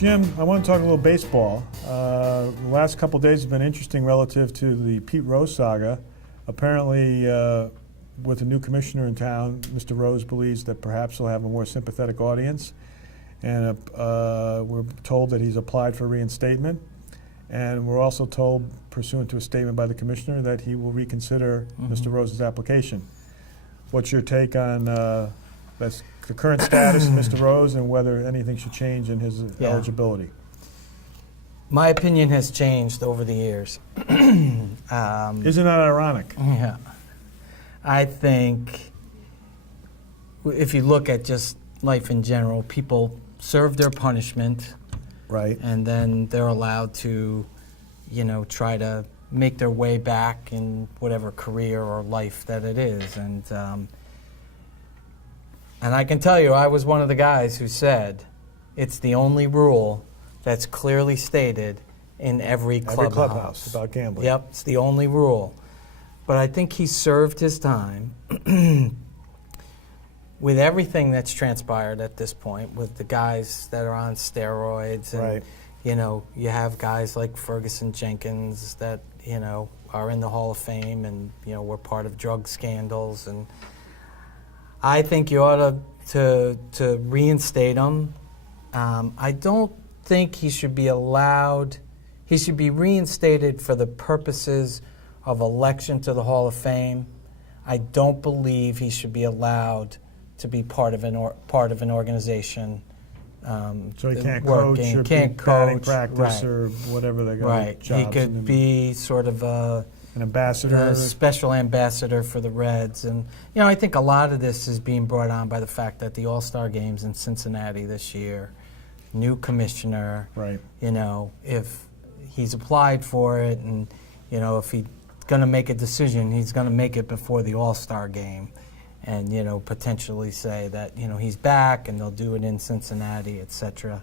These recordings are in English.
Jim, I want to talk a little baseball. The last couple of days have been interesting relative to the Pete Rose saga. Apparently, with a new commissioner in town, Mr. Rose believes that perhaps he'll have a more sympathetic audience. And we're told that he's applied for reinstatement. And we're also told, pursuant to a statement by the commissioner, that he will reconsider Mr. Rose's application. What's your take on the current status of Mr. Rose and whether anything should change in his eligibility? My opinion has changed over the years. Isn't that ironic? Yeah. I think if you look at just life in general, people serve their punishment. Right. And then they're allowed to, try to make their way back in whatever career or life that it is. And I can tell you, I was one of the guys who said it's the only rule that's clearly stated in every clubhouse. Every clubhouse about gambling. Yep, it's the only rule. But I think he served his time with everything that's transpired at this point, with the guys that are on steroids. And, right. You have guys like Ferguson Jenkins that, are in the Hall of Fame and, were part of drug scandals. And I think you ought to reinstate him. I don't think he should be allowed. He should be reinstated for the purposes of election to the Hall of Fame. I don't believe he should be allowed to be part of an organization. So he can't coach or can't batting coach, practice right. or whatever they got. Right. He could be sort of an ambassador, a special ambassador for the Reds. And I think a lot of this is being brought on by the fact that the All-Star Games in Cincinnati this year, new commissioner. Right. If he's applied for it, and if he's going to make a decision, he's going to make it before the All-Star Game. And, potentially say that, he's back and they'll do it in Cincinnati, etc.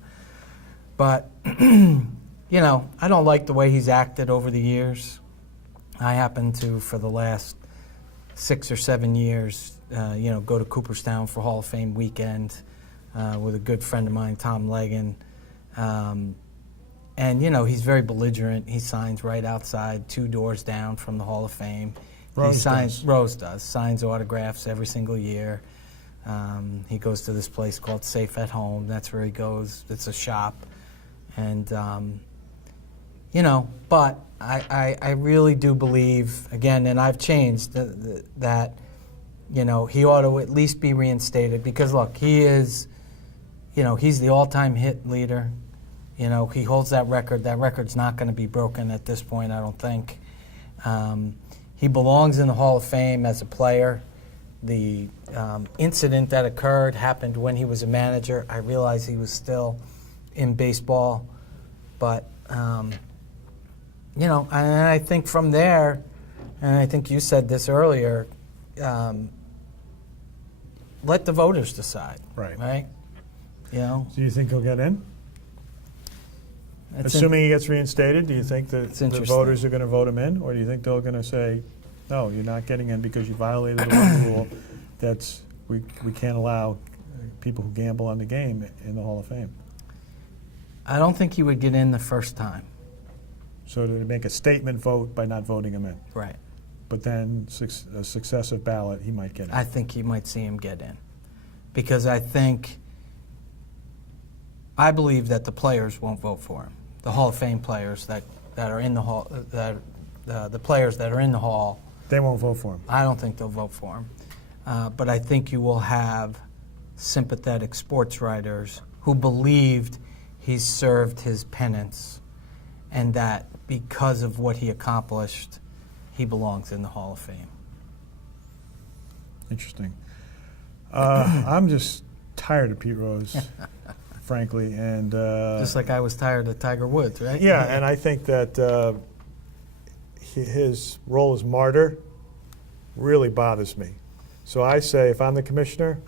But, I don't like the way he's acted over the years. I happen to, for the last 6 or 7 years, go to Cooperstown for Hall of Fame weekend with a good friend of mine, Tom Legan. And, he's very belligerent. He signs right outside, 2 doors down from the Hall of Fame. Rose does. Signs autographs every single year. He goes to this place called Safe at Home. That's where he goes. It's a shop. And, but I really do believe, again, and I've changed, that, he ought to at least be reinstated. Because, look, he is, he's the all-time hit leader. He holds that record. That record's not going to be broken at this point, I don't think. He belongs in the Hall of Fame as a player. The incident that occurred happened when he was a manager. I realize he was still in baseball. But, and I think from there, and I think you said this earlier, let the voters decide. Right? Do you think he'll get in? Assuming he gets reinstated, do you think that the voters are going to vote him in? Or do you think they're going to say, no, you're not getting in because you violated the one rule that's we can't allow people who gamble on the game in the Hall of Fame? I don't think he would get in the first time. So to make a statement vote by not voting him in. Right. But then a successive ballot, he might get in. I think you might see him get in. Because I believe that the players won't vote for him. The Hall of Fame players that are in the Hall, the players that are in the Hall. They won't vote for him. I don't think they'll vote for him. But I think you will have sympathetic sports writers who believed he served his penance and that because of what he accomplished, he belongs in the Hall of Fame. Interesting. I'm just tired of Pete Rose. Frankly, and just like I was tired of Tiger Woods, right? Yeah, and I think that his role as martyr really bothers me. So I say, if I'm the commissioner,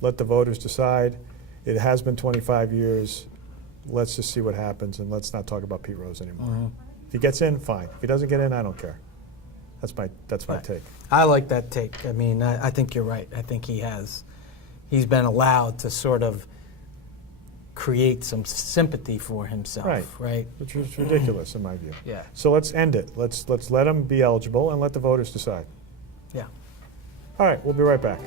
let the voters decide. It has been 25 years. Let's just see what happens, and let's not talk about Pete Rose anymore. Mm-hmm. If he gets in, fine. If he doesn't get in, I don't care. That's my take. I like that take. I mean, I think you're right. I think he's been allowed to sort of create some sympathy for himself, right? Which is ridiculous in my view. Yeah. So let's end it. Let's let him be eligible and let the voters decide. Yeah. All right, we'll be right back.